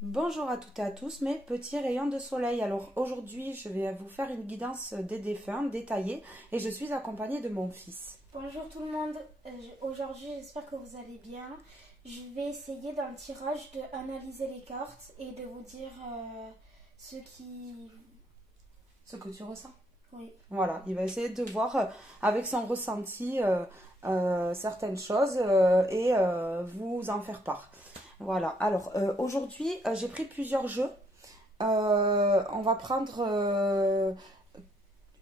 Bonjour à toutes et à tous, mes petits rayons de soleil. Alors aujourd'hui, je vais vous faire une guidance des défunts détaillée et je suis accompagnée de mon fils. Bonjour tout le monde. Aujourd'hui j'espère que vous allez bien. Je vais essayer dans le tirage de analyser les cartes et de vous dire ce qui... Ce que tu ressens. Oui. Voilà, il va essayer de voir avec son ressenti certaines choses et vous en faire part. Voilà, alors aujourd'hui, j'ai pris plusieurs jeux. On va prendre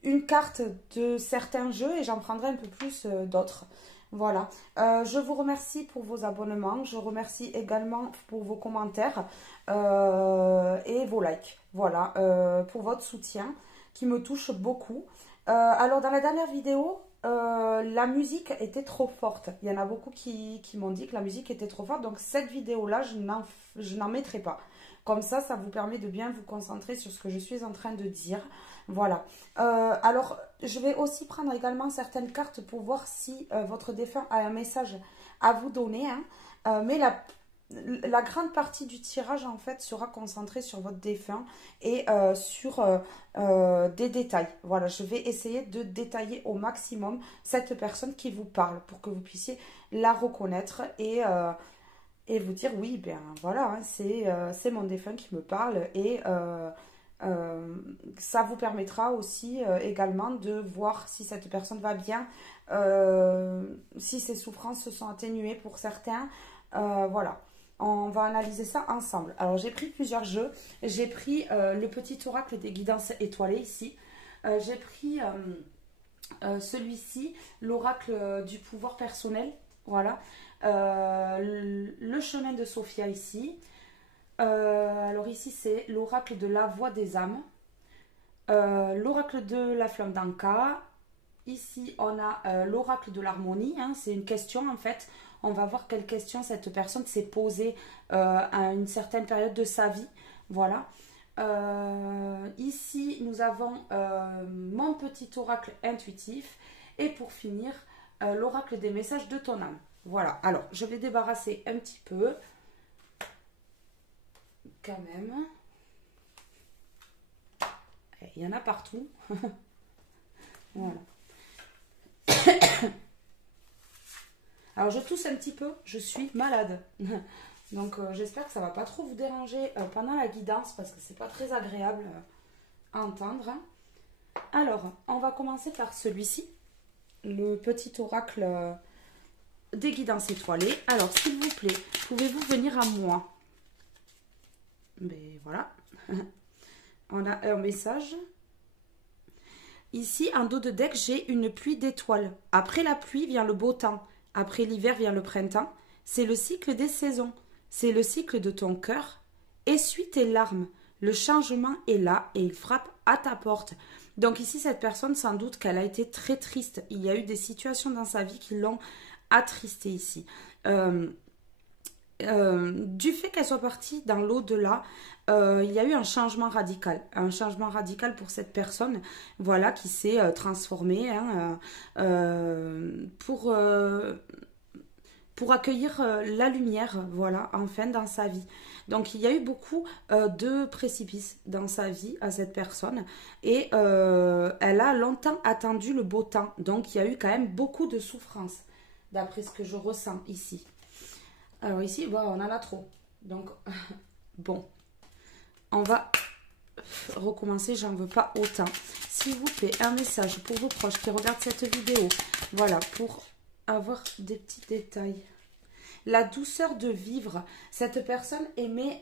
une carte de certains jeux et j'en prendrai un peu plus d'autres. Voilà. Je vous remercie pour vos abonnements. Je remercie également pour vos commentaires et vos likes. Voilà. Pour votre soutien qui me touche beaucoup. Alors, dans la dernière vidéo, la musique était trop forte. Il y en a beaucoup qui m'ont dit que la musique était trop forte. Donc, cette vidéo-là, je n'en mettrai pas. Comme ça vous permet de bien vous concentrer sur ce que je suis en train de dire. Voilà. Alors, je vais aussi prendre également certaines cartes pour voir si votre défunt a un message à vous donner. Hein. Mais la grande partie du tirage, en fait, sera concentrée sur votre défunt et sur des détails. Voilà, je vais essayer de détailler au maximum cette personne qui vous parle pour que vous puissiez la reconnaître et vous dire oui, ben voilà, hein, c'est mon défunt qui me parle et ça vous permettra aussi également de voir si cette personne va bien, si ses souffrances se sont atténuées pour certains. Voilà, on va analyser ça ensemble. Alors j'ai pris plusieurs jeux. J'ai pris le petit oracle des guidances étoilées ici. J'ai pris celui-ci, l'oracle du pouvoir personnel. Voilà. Le chemin de Sophia ici. Alors ici c'est l'oracle de la voix des âmes. L'oracle de la flamme d'Anka. Ici on a l'oracle de l'harmonie. Hein, c'est une question en fait. On va voir quelle question cette personne s'est posée à une certaine période de sa vie. Voilà. Ici nous avons mon petit oracle intuitif. Et pour finir, l'oracle des messages de ton âme. Voilà, alors je vais débarrasser un petit peu, quand même. Il y en a partout. Voilà. Alors je tousse un petit peu, je suis malade. Donc j'espère que ça va pas trop vous déranger pendant la guidance parce que c'est pas très agréable à entendre. Hein. Alors, on va commencer par celui-ci, le petit oracle des guidances étoilées. Alors, s'il vous plaît, pouvez-vous venir à moi? Ben voilà. On a un message. Ici, en dos de deck, j'ai une pluie d'étoiles. Après la pluie vient le beau temps. Après l'hiver vient le printemps. C'est le cycle des saisons. C'est le cycle de ton cœur. Essuie tes larmes. Le changement est là et il frappe à ta porte. Donc ici, cette personne, sans doute qu'elle a été très triste. Il y a eu des situations dans sa vie qui l'ont attristée ici. Du fait qu'elle soit partie dans l'au-delà, il y a eu un changement radical pour cette personne, voilà, qui s'est transformée hein, pour accueillir la lumière, voilà, enfin dans sa vie. Donc il y a eu beaucoup de précipices dans sa vie à cette personne et elle a longtemps attendu le beau temps. Donc il y a eu quand même beaucoup de souffrance, d'après ce que je ressens ici. Alors ici, voilà, on en a trop. Donc, bon, on va recommencer, j'en veux pas autant. S'il vous plaît, un message pour vos proches qui regardent cette vidéo. Voilà, pour avoir des petits détails. La douceur de vivre. Cette personne aimait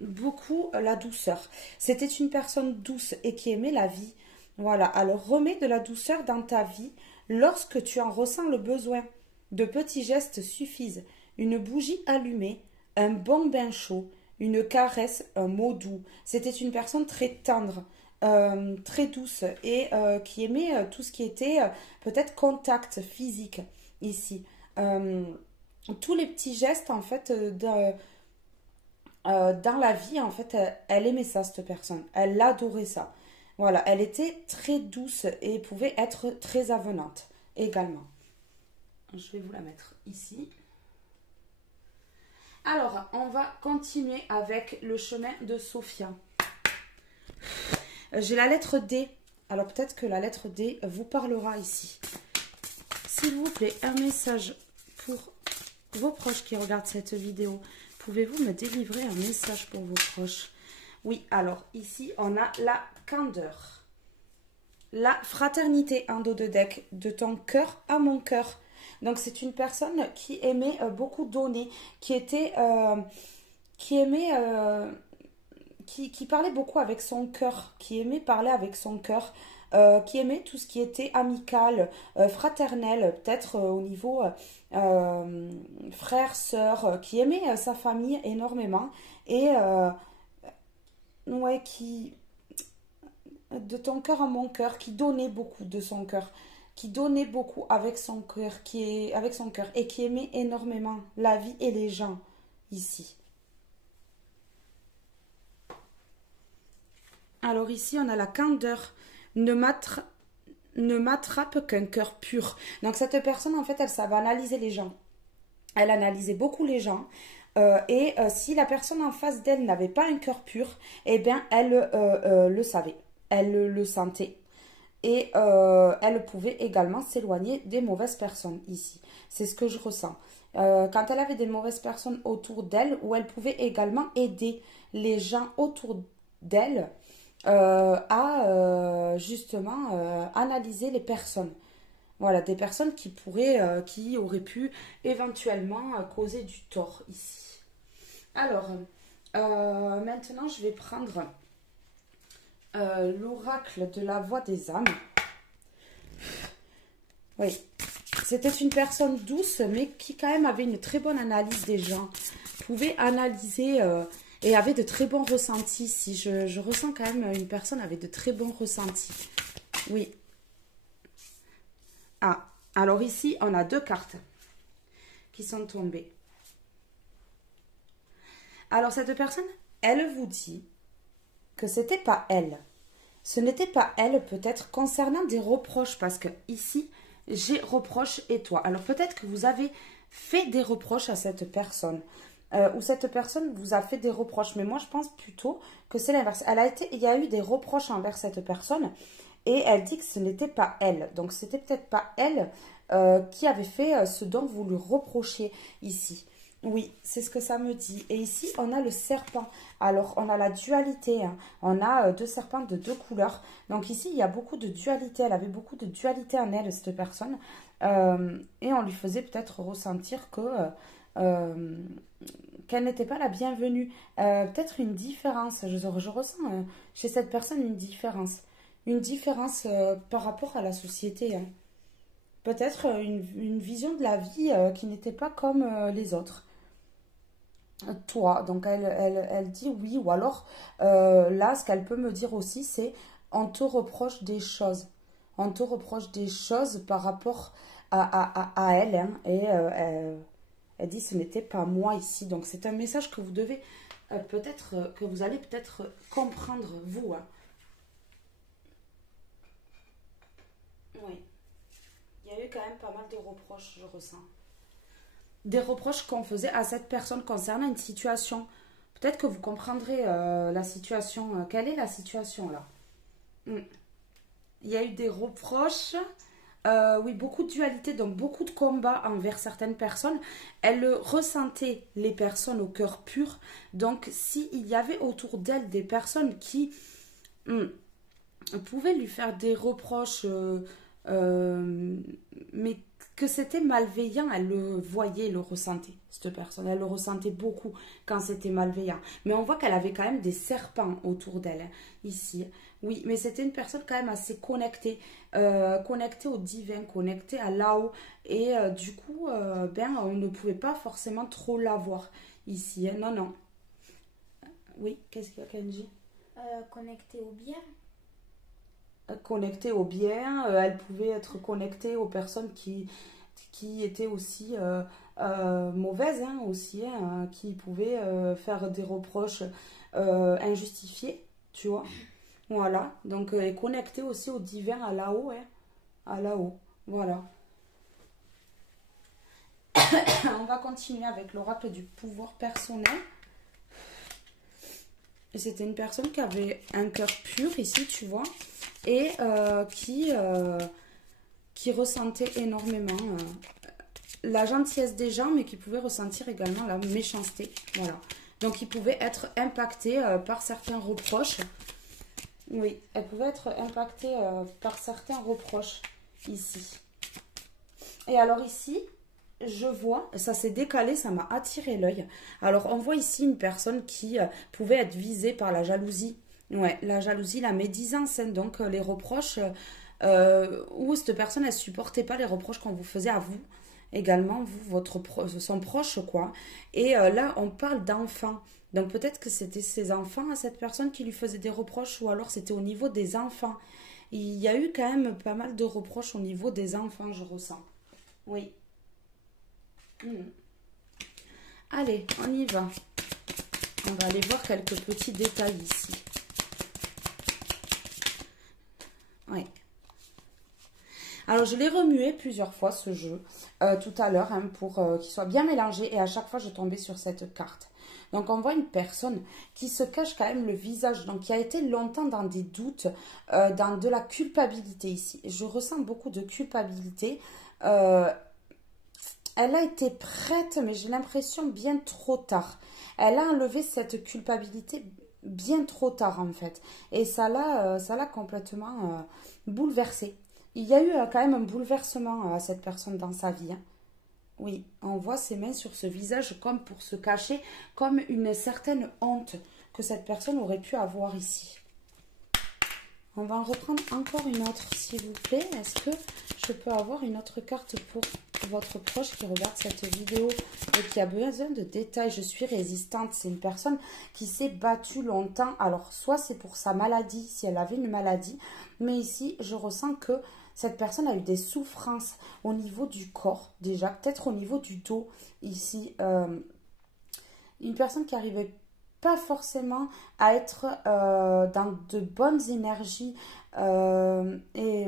beaucoup la douceur. C'était une personne douce et qui aimait la vie. Voilà, alors remets de la douceur dans ta vie lorsque tu en ressens le besoin. De petits gestes suffisent. Une bougie allumée, un bon bain chaud, une caresse, un mot doux. C'était une personne très tendre, très douce et qui aimait tout ce qui était peut-être contact physique ici. Euh, Tous les petits gestes en fait dans la vie en fait elle aimait ça cette personne. Elle adorait ça. Voilà, elle était très douce et pouvait être très avenante également. Je vais vous la mettre ici. Alors, on va continuer avec le chemin de Sophia. J'ai la lettre D. Alors, peut-être que la lettre D vous parlera ici. S'il vous plaît, un message pour vos proches qui regardent cette vidéo. Pouvez-vous me délivrer un message pour vos proches? Oui, alors, ici, on a la candeur. La fraternité en dos de deck, de ton cœur à mon cœur. Donc, c'est une personne qui aimait beaucoup donner, qui était... qui aimait... qui parlait beaucoup avec son cœur, qui aimait parler avec son cœur, qui aimait tout ce qui était amical, fraternel, peut-être au niveau frère, sœur, qui aimait sa famille énormément et ouais, qui de ton cœur à mon cœur, qui donnait beaucoup de son cœur, qui donnait beaucoup avec son cœur, avec son cœur et qui aimait énormément la vie et les gens ici. Alors ici, on a la candeur. Ne m'attrape qu'un cœur pur. Donc cette personne, en fait, elle savait analyser les gens. Elle analysait beaucoup les gens. Si la personne en face d'elle n'avait pas un cœur pur, eh bien, elle le savait. Elle le sentait. Et elle pouvait également s'éloigner des mauvaises personnes ici. C'est ce que je ressens. Quand elle avait des mauvaises personnes autour d'elle, où elle pouvait également aider les gens autour d'elle, à justement analyser les personnes. Voilà, des personnes qui auraient pu éventuellement causer du tort ici. Alors, maintenant je vais prendre l'oracle de la voix des âmes. Oui, c'était une personne douce, mais qui quand même avait une très bonne analyse des gens. Pouvait analyser... et avait de très bons ressentis. Si je ressens quand même une personne avec de très bons ressentis. Oui. Ah, alors ici, on a deux cartes qui sont tombées. Alors cette personne, elle vous dit que c'était pas elle. Ce n'était pas elle, peut-être, concernant des reproches, parce que ici, j'ai reproche et toi. Alors peut-être que vous avez fait des reproches à cette personne. Ou cette personne vous a fait des reproches. Mais moi, je pense plutôt que c'est l'inverse. Il y a eu des reproches envers cette personne et elle dit que ce n'était pas elle. Donc, c'était peut-être pas elle qui avait fait ce dont vous lui reprochez ici. Oui, c'est ce que ça me dit. Et ici, on a le serpent. Alors, on a la dualité. Hein. On a deux serpents de deux couleurs. Donc ici, il y a beaucoup de dualité. Elle avait beaucoup de dualité en elle, cette personne. Et on lui faisait peut-être ressentir que... qu'elle n'était pas la bienvenue. Peut-être une différence. Je ressens chez cette personne une différence. Une différence par rapport à la société. Hein. Peut-être une vision de la vie qui n'était pas comme les autres. Toi, donc elle dit oui. Ou alors, là, ce qu'elle peut me dire aussi, c'est on te reproche des choses. On te reproche des choses par rapport à elle. Hein, et elle dit ce n'était pas moi ici. Donc c'est un message que vous devez peut-être, que vous allez peut-être comprendre vous. Hein. Oui. Il y a eu quand même pas mal de reproches, je ressens. Des reproches qu'on faisait à cette personne concernant une situation. Peut-être que vous comprendrez la situation. Quelle est la situation là? Il y a eu des reproches. Oui, beaucoup de dualité, donc beaucoup de combats envers certaines personnes. Elle ressentait les personnes au cœur pur. Donc, s'il y avait autour d'elle des personnes qui pouvaient lui faire des reproches, mais que c'était malveillant, elle le voyait, le ressentait, cette personne. Elle le ressentait beaucoup quand c'était malveillant. Mais on voit qu'elle avait quand même des serpents autour d'elle, hein, ici. Oui, mais c'était une personne quand même assez connectée, connectée au divin, connectée à là-haut. Et du coup, on ne pouvait pas forcément trop la voir ici. Hein. Non, non. Oui, qu'est-ce qu'il y a, Kenji? Connecté au bien. Connectée au bien, elle pouvait être connectée aux personnes qui étaient aussi mauvaises, hein, aussi, hein, qui pouvaient faire des reproches injustifiés, tu vois. Voilà, donc elle est connectée aussi au divin, à là-haut, hein, à là-haut, voilà. On va continuer avec l'oracle du pouvoir personnel. Et c'était une personne qui avait un cœur pur ici, tu vois, et qui ressentait énormément la gentillesse des gens, mais qui pouvait ressentir également la méchanceté. Voilà. Donc, il pouvait être impacté par certains reproches. Oui, elle pouvait être impactée par certains reproches ici. Et alors ici, je vois, ça s'est décalé, ça m'a attiré l'œil. Alors, on voit ici une personne qui pouvait être visée par la jalousie. Ouais, la jalousie, la médisance, hein, donc les reproches, où cette personne, elle supportait pas les reproches qu'on vous faisait à vous. Également, vous, son proche, quoi. Et là, on parle d'enfants. Donc peut-être que c'était ses enfants à cette personne qui lui faisait des reproches, ou alors c'était au niveau des enfants. Il y a eu quand même pas mal de reproches au niveau des enfants, je ressens. Oui. Allez, on y va. On va aller voir quelques petits détails ici. Oui. Alors, je l'ai remué plusieurs fois, ce jeu, tout à l'heure, hein, pour qu'il soit bien mélangé. Et à chaque fois, je tombais sur cette carte. Donc, on voit une personne qui se cache quand même le visage. Donc, qui a été longtemps dans des doutes, dans de la culpabilité ici. Je ressens beaucoup de culpabilité. Elle a été prête, mais j'ai l'impression bien trop tard. Elle a enlevé cette culpabilité bien trop tard, en fait. Et ça l'a complètement bouleversée. Il y a eu quand même un bouleversement à cette personne dans sa vie. Hein. Oui, on voit ses mains sur ce visage comme pour se cacher, comme une certaine honte que cette personne aurait pu avoir ici. On va en reprendre encore une autre, s'il vous plaît. Est-ce que je peux avoir une autre carte pour votre proche qui regarde cette vidéo et qui a besoin de détails? Je suis résistante. C'est une personne qui s'est battue longtemps. Alors, soit c'est pour sa maladie, si elle avait une maladie. Mais ici, je ressens que cette personne a eu des souffrances au niveau du corps, déjà. Peut-être au niveau du dos, ici. Une personne qui arrivait pas forcément à être dans de bonnes énergies et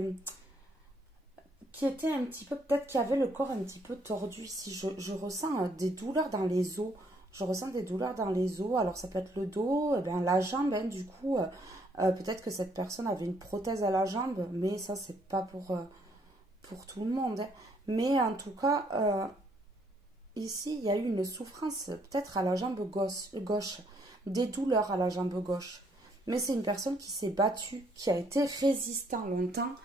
qui était un petit peu, peut-être qui avait le corps un petit peu tordu ici. Je ressens des douleurs dans les os. Je ressens des douleurs dans les os. Alors ça peut être le dos, eh bien, la jambe, hein, du coup. Peut-être que cette personne avait une prothèse à la jambe, mais ça, c'est pas pour tout le monde. Hein. Mais en tout cas, ici, il y a eu une souffrance, peut-être à la jambe gauche, des douleurs à la jambe gauche. Mais c'est une personne qui s'est battue, qui a été résistant longtemps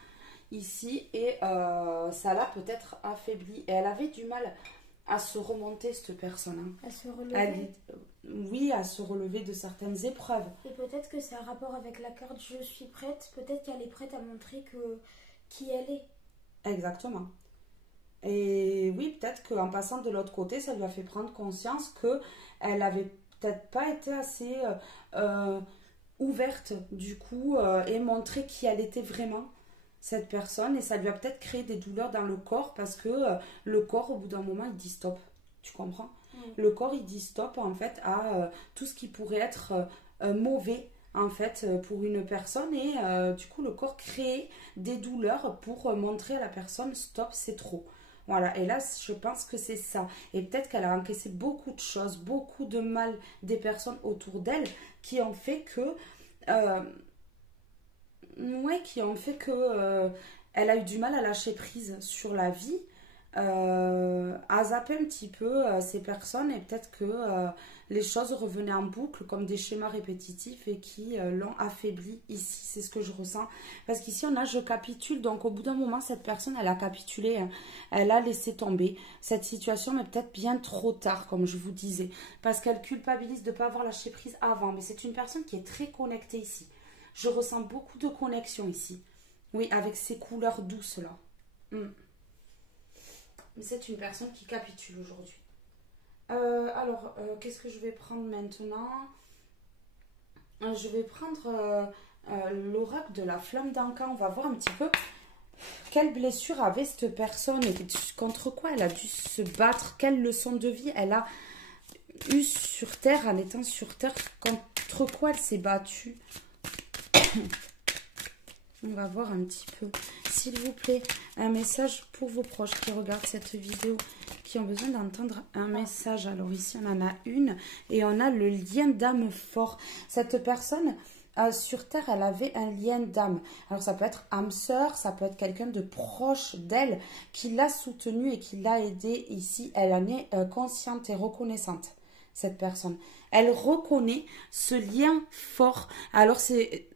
ici, et ça l'a peut-être affaiblie. Et elle avait du mal à se remonter, cette personne. Hein. À se relever. Oui, à se relever de certaines épreuves. Et peut-être que c'est un rapport avec la carte je suis prête. Peut-être qu'elle est prête à montrer qui elle est. Exactement. Et oui, peut-être qu'en passant de l'autre côté, ça lui a fait prendre conscience qu'elle avait peut-être pas été assez ouverte du coup et montré qui elle était vraiment, cette personne. Et ça lui a peut-être créé des douleurs dans le corps parce que le corps, au bout d'un moment, il dit stop. Tu comprends? Le corps, il dit stop en fait à tout ce qui pourrait être mauvais en fait pour une personne et du coup le corps crée des douleurs pour montrer à la personne stop, c'est trop. Voilà, et là je pense que c'est ça. Et peut-être qu'elle a encaissé beaucoup de choses, beaucoup de mal des personnes autour d'elle qui ont fait que elle a eu du mal à lâcher prise sur la vie, à zapper un petit peu ces personnes et peut-être que les choses revenaient en boucle comme des schémas répétitifs et qui l'ont affaibli ici. C'est ce que je ressens. Parce qu'ici, on a je capitule. Donc, au bout d'un moment, cette personne, elle a capitulé. Hein. Elle a laissé tomber cette situation, mais peut-être bien trop tard, comme je vous disais. Parce qu'elle culpabilise de ne pas avoir lâché prise avant. Mais c'est une personne qui est très connectée ici. Je ressens beaucoup de connexion ici. Oui, avec ces couleurs douces là. Mais c'est une personne qui capitule aujourd'hui. Qu'est-ce que je vais prendre maintenant? Je vais prendre l'oracle de la flamme d'Anka. On va voir un petit peu quelle blessure avait cette personne et contre quoi elle a dû se battre. Quelle leçon de vie elle a eu sur Terre en étant sur Terre. Contre quoi elle s'est battue. On va voir un petit peu. S'il vous plaît, un message pour vos proches qui regardent cette vidéo, qui qui ont besoin d'entendre un message. Alors ici, on en a une et on a le lien d'âme fort. Cette personne, sur Terre, elle avait un lien d'âme. Alors ça peut être âme sœur, ça peut être quelqu'un de proche d'elle qui l'a soutenue et qui l'a aidée. Ici, elle en est consciente et reconnaissante, cette personne. Elle reconnaît ce lien fort. Alors c'est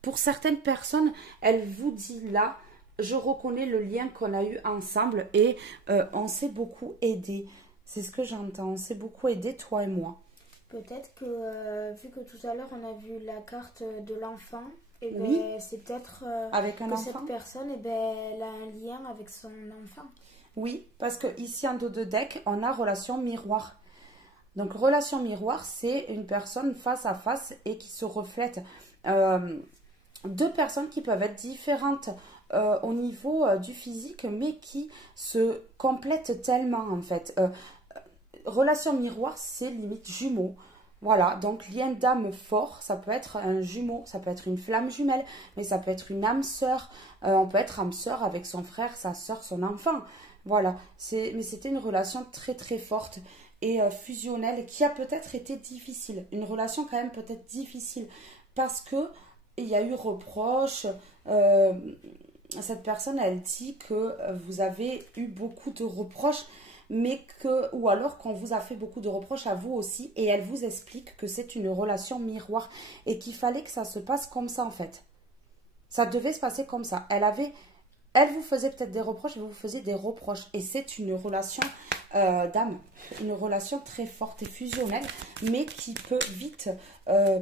pour certaines personnes, elle vous dit là, je reconnais le lien qu'on a eu ensemble et on s'est beaucoup aidé. C'est ce que j'entends, on s'est beaucoup aidé, toi et moi. Peut-être que, vu que tout à l'heure on a vu la carte de l'enfant, et Oui. ben, c'est peut-être Avec un que enfant. cette personne, et ben, elle a un lien avec son enfant. Oui, parce que ici en dos de deck, on a relation miroir. Donc relation miroir, c'est une personne face à face et qui se reflète. Deux personnes qui peuvent être différentes au niveau du physique, mais qui se complètent tellement en fait. Relation miroir, c'est limite jumeau. Voilà, donc lien d'âme fort, ça peut être un jumeau, ça peut être une flamme jumelle, mais ça peut être une âme sœur. On peut être âme sœur avec son frère, sa sœur, son enfant. Voilà, mais c'était une relation très très forte et fusionnelle qui a peut-être été difficile. Une relation quand même peut-être difficile parce que il y a eu reproche. Cette personne, elle dit que vous avez eu beaucoup de reproches, mais que, ou alors qu'on vous a fait beaucoup de reproches à vous aussi, et elle vous explique que c'est une relation miroir et qu'il fallait que ça se passe comme ça en fait. Ça devait se passer comme ça. Elle vous faisait peut-être des reproches et vous faisiez des reproches. Et c'est une relation d'âme, une relation très forte et fusionnelle, mais qui peut vite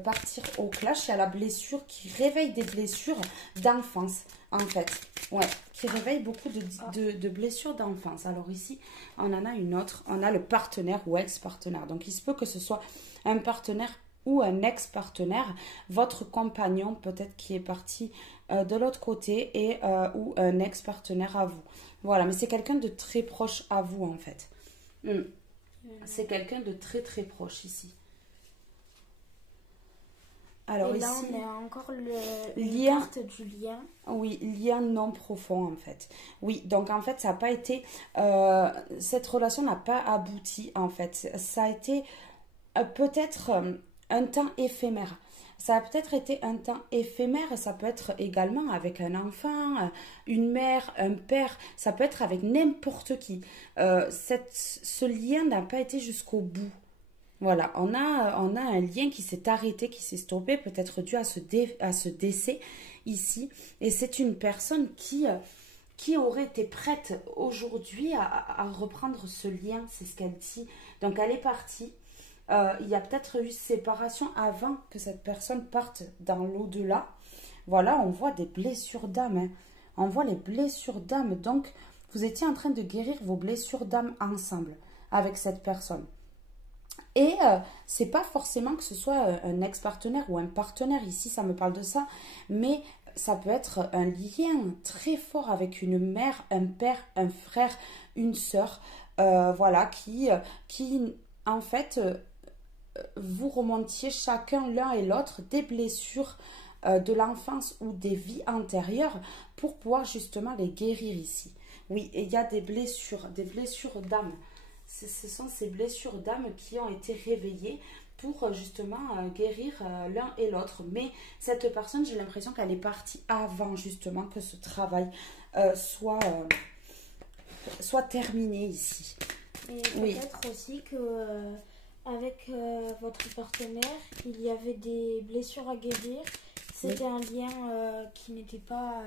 partir au clash. Il y a la blessure qui réveille des blessures d'enfance, en fait. Ouais, qui réveille beaucoup de blessures d'enfance. Alors ici, on en a une autre. On a le partenaire ou ex-partenaire. Donc il se peut que ce soit un partenaire ou un ex-partenaire, votre compagnon peut-être qui est parti de l'autre côté et ou un ex-partenaire à vous. Voilà, mais c'est quelqu'un de très proche à vous en fait. C'est quelqu'un de très très proche ici. Alors et là, ici, on a encore lien, carte du lien. oui, lien non profond en fait. Oui, donc en fait, ça n'a pas été, cette relation n'a pas abouti en fait. Ça a été peut-être un temps éphémère. Ça a peut-être été un temps éphémère, ça peut être également avec un enfant, une mère, un père, ça peut être avec n'importe qui. Ce lien n'a pas été jusqu'au bout. Voilà, on a un lien qui s'est arrêté, qui s'est stoppé, peut-être dû à ce décès ici. Et c'est une personne qui aurait été prête aujourd'hui à reprendre ce lien, c'est ce qu'elle dit. Donc elle est partie. Il y a peut-être eu séparation avant que cette personne parte dans l'au-delà. Voilà, on voit des blessures d'âme. Hein. On voit les blessures d'âme. Donc, vous étiez en train de guérir vos blessures d'âme ensemble avec cette personne. Et c'est pas forcément que ce soit un ex-partenaire ou un partenaire. Ici, ça me parle de ça. Mais ça peut être un lien très fort avec une mère, un père, un frère, une sœur. Voilà, qui en fait... vous remontiez chacun l'un et l'autre des blessures de l'enfance ou des vies antérieures pour pouvoir justement les guérir ici. Oui, et il y a des blessures d'âme. Ce sont ces blessures d'âme qui ont été réveillées pour justement guérir l'un et l'autre. Mais cette personne, j'ai l'impression qu'elle est partie avant justement que ce travail soit terminé ici. Et peut-être aussi que... avec votre partenaire, il y avait des blessures à guérir. C'était un lien qui n'était pas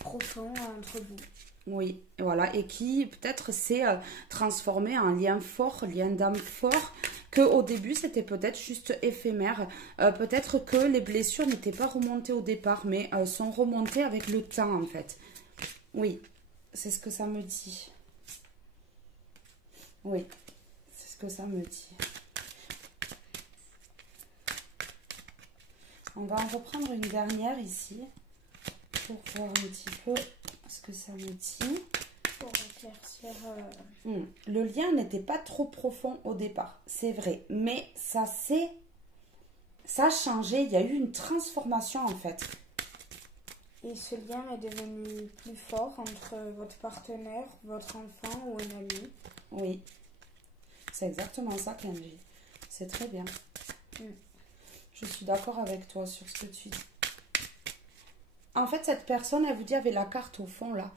profond entre vous. Oui, voilà, et qui peut-être s'est transformé en lien fort, lien d'âme fort, que au début c'était peut-être juste éphémère. Peut-être que les blessures n'étaient pas remontées au départ, mais sont remontées avec le temps en fait. Oui, c'est ce que ça me dit. Oui. Que ça me dit. On va en reprendre une dernière ici pour voir un petit peu ce que ça me dit. Pour éclaircir. Le lien n'était pas trop profond au départ, c'est vrai, mais ça a changé. Il y a eu une transformation en fait. Et ce lien est devenu plus fort entre votre partenaire, votre enfant ou un ami. Oui, c'est exactement ça, Kenji. C'est très bien. Je suis d'accord avec toi sur ce que tu dis. En fait, cette personne, elle vous dit, avec la carte au fond, là.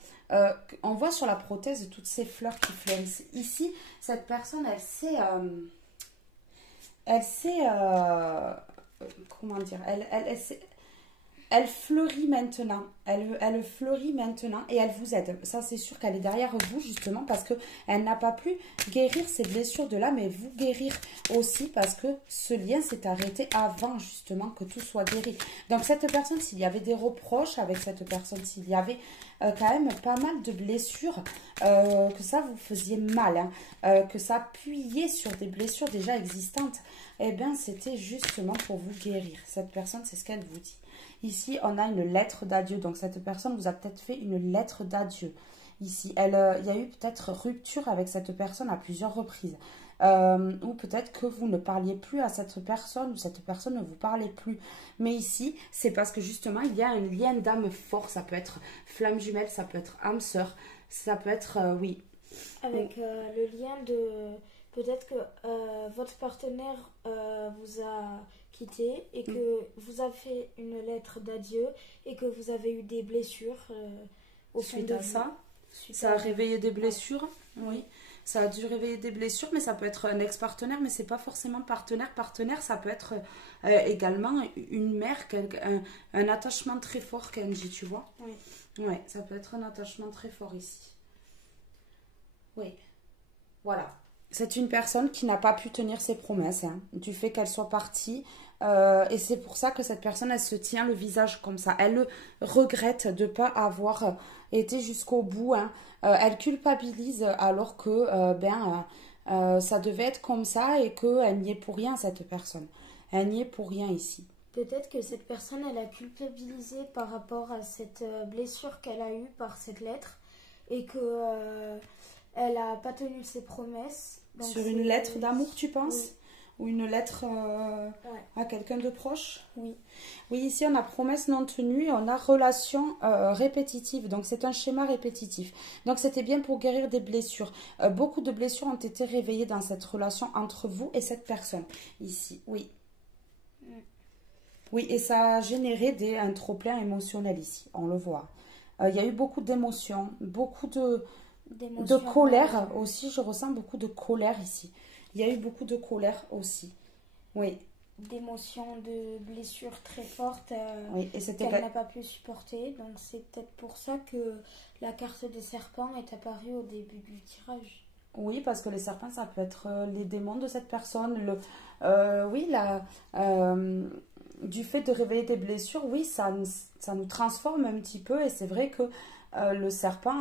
On voit sur la prothèse toutes ces fleurs qui fleurissent. Ici, cette personne, comment dire, elle fleurit maintenant. Elle fleurit maintenant et elle vous aide. Ça, c'est sûr qu'elle est derrière vous, justement, parce qu'elle n'a pas pu guérir ses blessures de l'âme et vous guérir aussi parce que ce lien s'est arrêté avant, justement, que tout soit guéri. Donc, cette personne, s'il y avait des reproches avec cette personne, s'il y avait quand même pas mal de blessures, que ça vous faisiez mal, hein, que ça appuyait sur des blessures déjà existantes, eh bien, c'était justement pour vous guérir. Cette personne, c'est ce qu'elle vous dit. Ici, on a une lettre d'adieu. Donc, cette personne vous a peut-être fait une lettre d'adieu. Ici, il y a eu peut-être rupture avec cette personne à plusieurs reprises. Ou peut-être que vous ne parliez plus à cette personne ou cette personne ne vous parlait plus. Mais ici, c'est parce que justement, il y a un lien d'âme fort. Ça peut être flamme jumelle, ça peut être âme sœur, ça peut être, oui. Avec le lien de... Peut-être que votre partenaire vous a quitté et que vous avez fait une lettre d'adieu et que vous avez eu des blessures au fond Suite de à vous. ça, Suite ça à- a réveillé des blessures. Oui, ça a dû réveiller des blessures, mais ça peut être un ex-partenaire, mais c'est pas forcément partenaire. Partenaire, ça peut être également une mère, un attachement très fort, Kenji, tu vois. Oui. Ouais, ça peut être un attachement très fort ici. Oui, voilà. C'est une personne qui n'a pas pu tenir ses promesses, hein, du fait qu'elle soit partie. Et c'est pour ça que cette personne, elle se tient le visage comme ça. Elle le regrette de ne pas avoir été jusqu'au bout, hein. Elle culpabilise alors que ça devait être comme ça et qu'elle n'y est pour rien, cette personne. Elle n'y est pour rien ici. Peut-être que cette personne, elle a culpabilisé par rapport à cette blessure qu'elle a eue par cette lettre et que elle a pas tenu ses promesses. Donc Sur une lettre d'amour, tu penses? Oui. Ou une lettre Ouais. à quelqu'un de proche? Oui. Oui, ici on a promesse non tenue et on a relation répétitive. Donc c'est un schéma répétitif. Donc c'était bien pour guérir des blessures. Beaucoup de blessures ont été réveillées dans cette relation entre vous et cette personne. Ici, oui. Oui, et ça a généré un trop-plein émotionnel ici, on le voit. Il y a eu beaucoup d'émotions, beaucoup de D'émotions, colère aussi. Je ressens beaucoup de colère ici. Il y a eu beaucoup de colère aussi. Oui. d'émotions, de blessures très fortes Oui, et c'était qu'elle n'a pas pu supporter. Donc c'est peut-être pour ça que la carte des serpents est apparue au début du tirage. Oui, parce que les serpents, ça peut être les démons de cette personne. Oui, du fait de réveiller des blessures, oui, ça nous transforme un petit peu. Et c'est vrai que le serpent,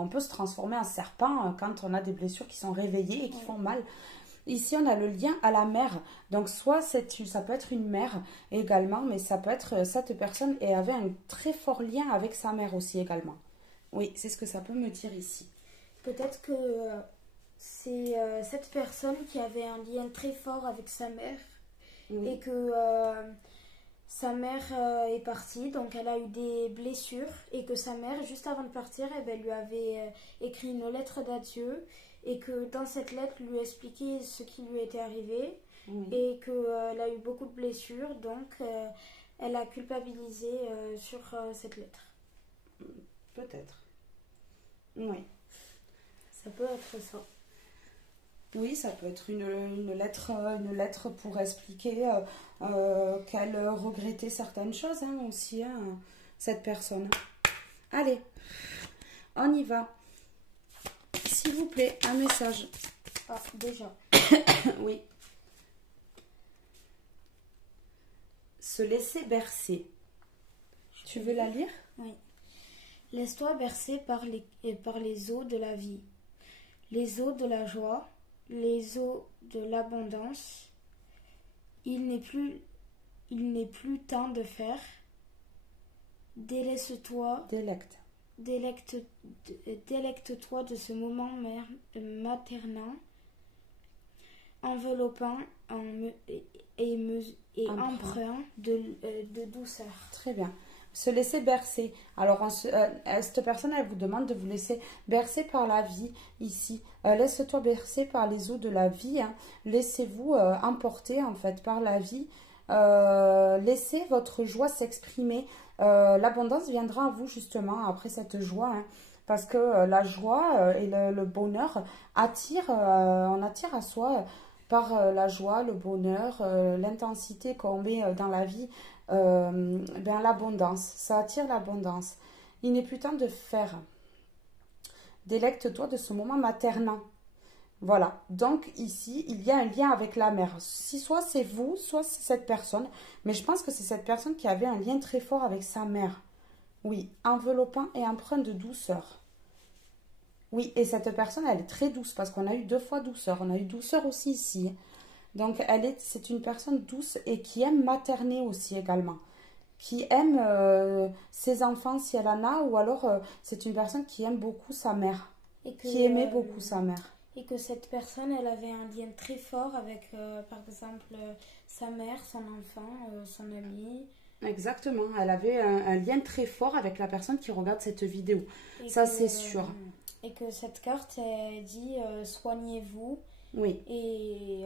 on peut se transformer en serpent quand on a des blessures qui sont réveillées et qui font mal. Ici, on a le lien à la mère. Donc, soit ça peut être une mère également, mais ça peut être cette personne et avait un très fort lien avec sa mère aussi également. Oui, c'est ce que ça peut me dire ici. Peut-être que c'est cette personne qui avait un lien très fort avec sa mère et que sa mère est partie, donc elle a eu des blessures et que sa mère, juste avant de partir, lui avait écrit une lettre d'adieu et que dans cette lettre, lui expliquait ce qui lui était arrivé et qu'elle a eu beaucoup de blessures, donc elle a culpabilisé sur cette lettre. Peut-être. Oui. Ça peut être ça. Oui, ça peut être une lettre pour expliquer qu'elle regrettait certaines choses aussi, cette personne. Allez, on y va. S'il vous plaît, un message. Ah, déjà. Oui. Se laisser bercer. Tu veux la lire? Oui. Laisse-toi bercer par les eaux de la vie, les eaux de la joie, les eaux de l'abondance. Il n'est plus temps de faire. Délecte-toi de ce moment maternant, enveloppant et empreint de douceur. Très bien. se laisser bercer. Alors, cette personne, elle vous demande de vous laisser bercer par la vie ici. Laisse-toi bercer par les eaux de la vie. Hein. Laissez-vous emporter en fait par la vie. Laissez votre joie s'exprimer. L'abondance viendra à vous justement après cette joie. Hein, parce que la joie et le bonheur on attire à soi par la joie, le bonheur, l'intensité qu'on met dans la vie, l'abondance. Ça attire l'abondance. Il n'est plus temps de faire. Délecte-toi de ce moment maternant. Voilà. Donc ici, il y a un lien avec la mère. Si soit c'est vous, soit c'est cette personne. Mais je pense que c'est cette personne qui avait un lien très fort avec sa mère. Oui, enveloppant et empreint de douceur. Oui, et cette personne, elle est très douce parce qu'on a eu 2 fois douceur. On a eu douceur aussi ici. Donc, c'est une personne douce et qui aime materner aussi également. Qui aime ses enfants si elle en a, ou alors c'est une personne qui aime beaucoup sa mère. Qui aimait beaucoup sa mère. Et que cette personne, elle avait un lien très fort avec, par exemple, sa mère, son enfant, son ami. Exactement, elle avait un lien très fort avec la personne qui regarde cette vidéo. Ça, c'est sûr. Et que cette carte, elle dit soignez-vous. Oui. Et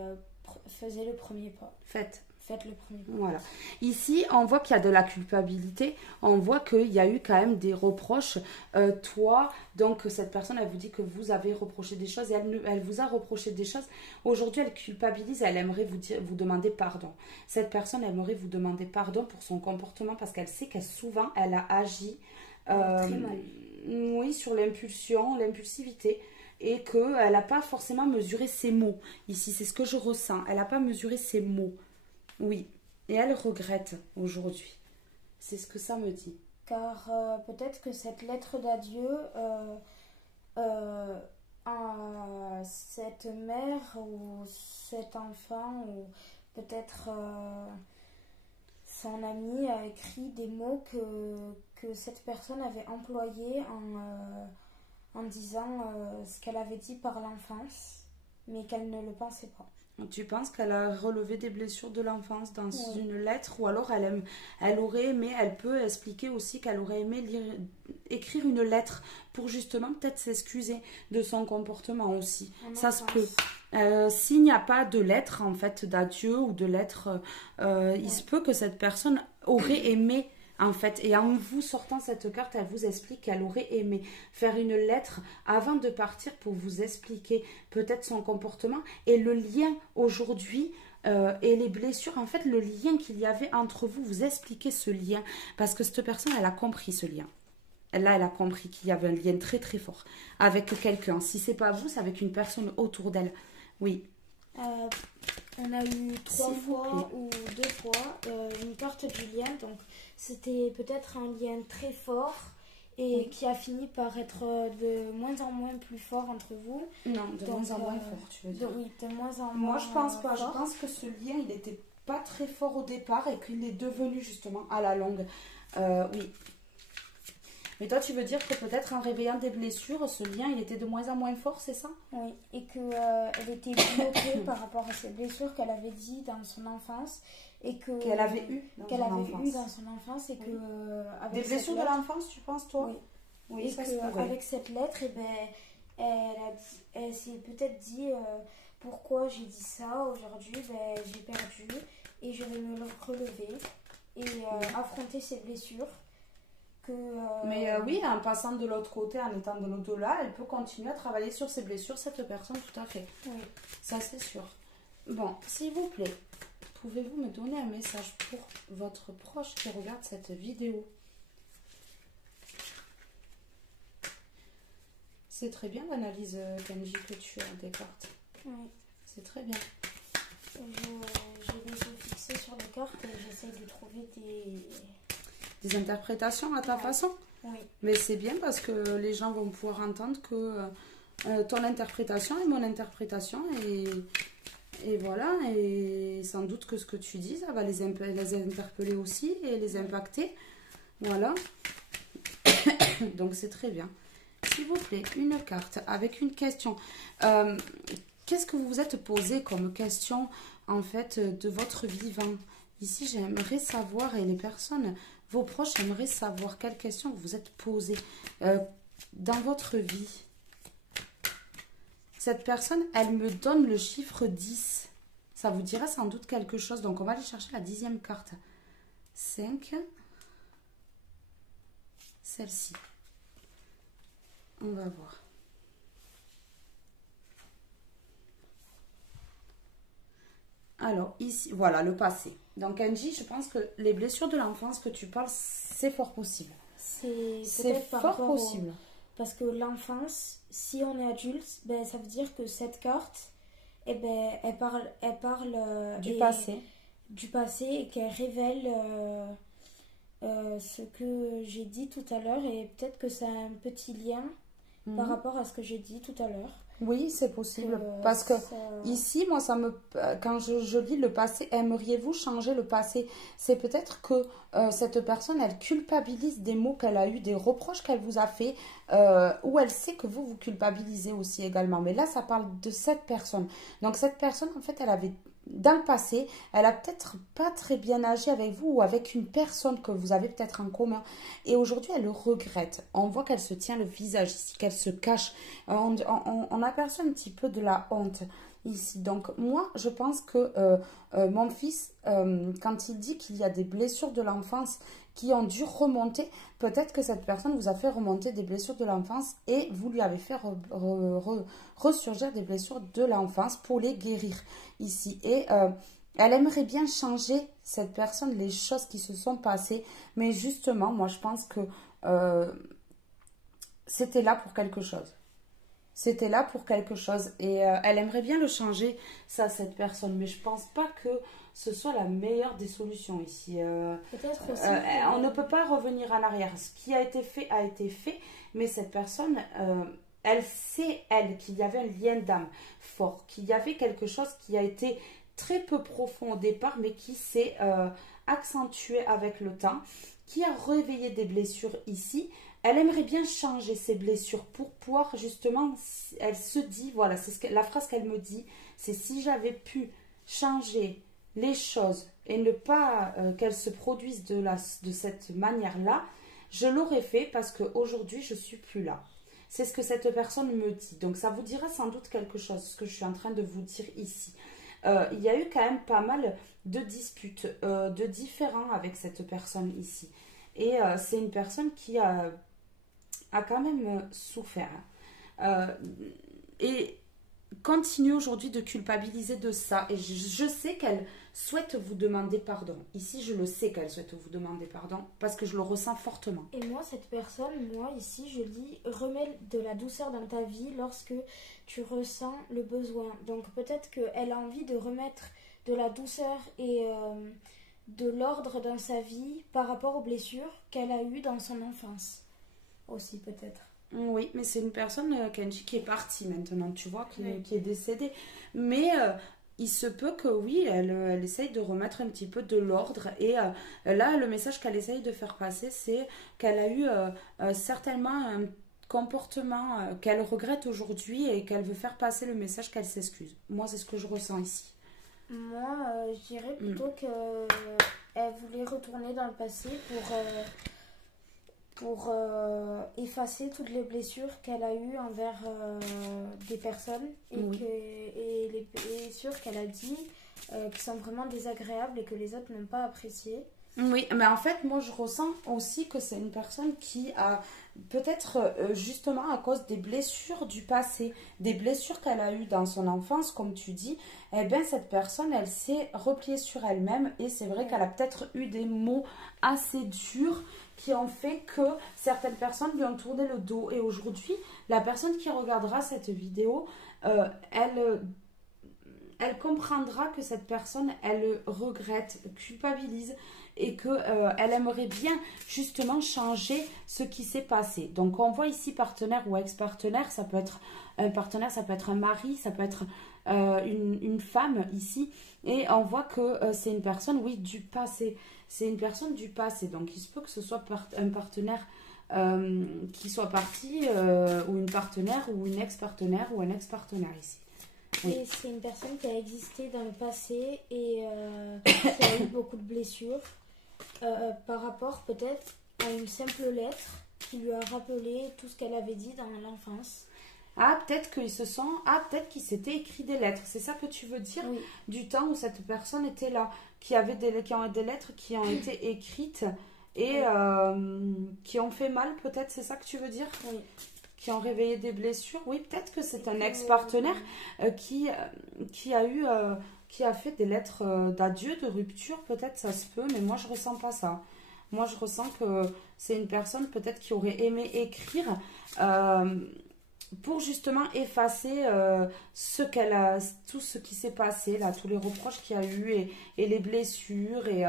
faisez le premier pas. Faites le premier pas. Voilà. Ici, on voit qu'il y a de la culpabilité. On voit qu'il y a eu quand même des reproches. Donc cette personne, elle vous dit que vous avez reproché des choses et elle vous a reproché des choses. Aujourd'hui, elle culpabilise. Elle aimerait vous demander pardon. Cette personne aimerait vous demander pardon pour son comportement parce qu'elle sait qu'elle souvent, elle a agi très mal. Oui, sur l'impulsivité. Et qu'elle n'a pas forcément mesuré ses mots. Ici, c'est ce que je ressens. Elle n'a pas mesuré ses mots. Oui. Et elle regrette aujourd'hui. C'est ce que ça me dit. Car peut-être que cette lettre d'adieu à cette mère ou cet enfant ou peut-être son ami a écrit des mots que cette personne avait employés en disant ce qu'elle avait dit par l'enfance, mais qu'elle ne le pensait pas. Tu penses qu'elle a relevé des blessures de l'enfance dans une lettre, ou alors elle aurait aimé, elle peut expliquer aussi qu'elle aurait aimé écrire une lettre pour justement peut-être s'excuser de son comportement aussi. Ça se peut. S'il n'y a pas de lettre en fait d'adieu ou de lettre, il se peut que cette personne aurait aimé. En fait, et en vous sortant cette carte, elle vous explique qu'elle aurait aimé faire une lettre avant de partir pour vous expliquer peut-être son comportement et le lien aujourd'hui et les blessures. En fait, le lien qu'il y avait entre vous, vous expliquez ce lien parce que cette personne, elle a compris ce lien. Là, elle a compris qu'il y avait un lien très très fort avec quelqu'un. Si c'est pas vous, c'est avec une personne autour d'elle. Oui. On a eu 3 fois ou 2 fois une carte du lien, donc c'était peut-être un lien très fort et qui a fini par être de moins en moins plus fort entre vous. Non, de moins en moins fort, tu veux dire. Oui, de moins en moins. Moi, je pense pas. Je pense que ce lien, il n'était pas très fort au départ et qu'il est devenu justement à la longue. Oui. Mais toi, tu veux dire que peut-être en réveillant des blessures, ce lien, il était de moins en moins fort, c'est ça? Oui, et qu'elle était bloquée par rapport à ces blessures qu'elle avait dit dans son enfance. Qu'elle avait eu dans son enfance. Et que, des blessures de l'enfance, tu penses, toi? Oui, et qu'avec cette lettre, eh ben, elle s'est peut-être dit pourquoi j'ai dit ça aujourd'hui, j'ai perdu et je vais me relever et affronter ces blessures. Mais oui, en passant de l'autre côté, en étant de l'au-delà, elle peut continuer à travailler sur ses blessures, cette personne, tout à fait. Oui. Ça, c'est sûr. Bon, s'il vous plaît, pouvez-vous me donner un message pour votre proche qui regarde cette vidéo? C'est très bien l'analyse, Kenji, que tu as des cartes. Oui. C'est très bien. J'ai les yeux fixés sur les cartes et j'essaie de trouver des interprétations à ta façon. Oui. Mais c'est bien parce que les gens vont pouvoir entendre que ton interprétation est mon interprétation et voilà, et sans doute que ce que tu dis, ça va les interpeller aussi et les impacter. Voilà. Donc c'est très bien. S'il vous plaît, une carte avec une question. Qu'est-ce que vous vous êtes posé comme question en fait de votre vivant? Ici, j'aimerais savoir, et les personnes vos proches aimeraient savoir quelles questions vous vous êtes posées dans votre vie. Cette personne, elle me donne le chiffre 10. Ça vous dira sans doute quelque chose. Donc, on va aller chercher la 10e carte. 5. Celle-ci. On va voir. Alors, ici, voilà, le passé. Donc, Angie, je pense que les blessures de l'enfance que tu parles, c'est fort possible. C'est fort possible. Parce que l'enfance, si on est adulte, ben, ça veut dire que cette carte, eh ben, elle parle Du passé. Du passé et qu'elle révèle ce que j'ai dit tout à l'heure. Et peut-être que ça a un petit lien par rapport à ce que j'ai dit tout à l'heure. Oui, c'est possible. Parce que ici, moi, quand je lis le passé, aimeriez-vous changer le passé? C'est peut-être que cette personne, elle culpabilise des mots qu'elle a eus, des reproches qu'elle vous a fait, ou elle sait que vous culpabilisez aussi également. Mais là, ça parle de cette personne. Donc, cette personne, en fait, elle avait, dans le passé, elle a peut-être pas très bien agi avec vous ou avec une personne que vous avez peut-être en commun. Et aujourd'hui, elle le regrette. On voit qu'elle se tient le visage ici, qu'elle se cache. On aperçoit un petit peu de la honte ici. Donc, moi, je pense que mon fils, quand il dit qu'il y a des blessures de l'enfance qui ont dû remonter, peut-être que cette personne vous a fait remonter des blessures de l'enfance et vous lui avez fait ressurgir des blessures de l'enfance pour les guérir ici. Et elle aimerait bien changer, cette personne, les choses qui se sont passées, mais justement, moi, je pense que c'était là pour quelque chose. C'était là pour quelque chose et elle aimerait bien le changer, ça, cette personne, mais je pense pas que ce soit la meilleure des solutions ici. Peut-être aussi. On ne peut pas revenir en arrière. Ce qui a été fait, mais cette personne, elle sait, elle, qu'il y avait un lien d'âme fort, qu'il y avait quelque chose qui a été très peu profond au départ, mais qui s'est accentué avec le temps, qui a réveillé des blessures ici. Elle aimerait bien changer ses blessures pour pouvoir justement, elle se dit, voilà, c'est la phrase qu'elle me dit, c'est si j'avais pu changer les choses et ne pas qu'elles se produisent de cette manière-là, je l'aurais fait parce qu'aujourd'hui, je ne suis plus là. C'est ce que cette personne me dit. Donc, ça vous dira sans doute quelque chose, ce que je suis en train de vous dire ici. Il y a eu quand même pas mal de disputes, de différends avec cette personne ici. Et c'est une personne qui a quand même souffert. Et continue aujourd'hui de culpabiliser de ça. Et je sais qu'elle souhaite vous demander pardon. Ici, je le sais qu'elle souhaite vous demander pardon parce que je le ressens fortement. Et moi, cette personne, moi, ici, je lis « Remets de la douceur dans ta vie lorsque tu ressens le besoin ». Donc, peut-être qu'elle a envie de remettre de la douceur et de l'ordre dans sa vie par rapport aux blessures qu'elle a eues dans son enfance. Aussi, peut-être. Oui, mais c'est une personne, Kenji, qui est partie maintenant, tu vois, qui est décédée. Mais il se peut que oui, elle essaye de remettre un petit peu de l'ordre. Et là, le message qu'elle essaye de faire passer, c'est qu'elle a eu certainement un comportement qu'elle regrette aujourd'hui et qu'elle veut faire passer le message qu'elle s'excuse. Moi, c'est ce que je ressens ici. Moi, je dirais plutôt qu'elle voulait retourner dans le passé pour effacer toutes les blessures qu'elle a eues envers des personnes et les blessures qu'elle a dit qui sont vraiment désagréables et que les autres n'ont pas appréciées. Oui, mais en fait, moi, je ressens aussi que c'est une personne qui a peut-être justement à cause des blessures du passé, des blessures qu'elle a eues dans son enfance, comme tu dis, eh bien, cette personne, elle s'est repliée sur elle-même et c'est vrai qu'elle a peut-être eu des mots assez durs qui ont fait que certaines personnes lui ont tourné le dos. Et aujourd'hui, la personne qui regardera cette vidéo, elle comprendra que cette personne, elle regrette, culpabilise et qu'elle aimerait bien justement changer ce qui s'est passé. Donc on voit ici partenaire ou ex-partenaire, ça peut être un partenaire, ça peut être un mari, ça peut être une femme ici. Et on voit que c'est une personne, oui, du passé. C'est une personne du passé. Donc il se peut que ce soit un partenaire qui soit parti ou une partenaire ou une ex-partenaire ou un ex-partenaire ici. Oui. Et c'est une personne qui a existé dans le passé et qui a eu beaucoup de blessures. par rapport peut-être à une simple lettre qui lui a rappelé tout ce qu'elle avait dit dans l'enfance. Ah, peut-être qu'ils se sont... Ah, peut-être qu'ils s'étaient écrit des lettres. C'est ça que tu veux dire? Oui, Du temps où cette personne était là. Qui ont des lettres qui ont été écrites et oui, qui ont fait mal, peut-être, c'est ça que tu veux dire? oui. Qui ont réveillé des blessures. Oui, peut-être que c'est un Que- ex-partenaire qui a eu... qui a fait des lettres d'adieu, de rupture, peut-être ça se peut, mais moi je ressens pas ça. Moi je ressens que c'est une personne peut-être qui aurait aimé écrire euh, pour justement effacer ce qu'elle a, tout ce qui s'est passé, là, tous les reproches qu'il y a eu et les blessures. Et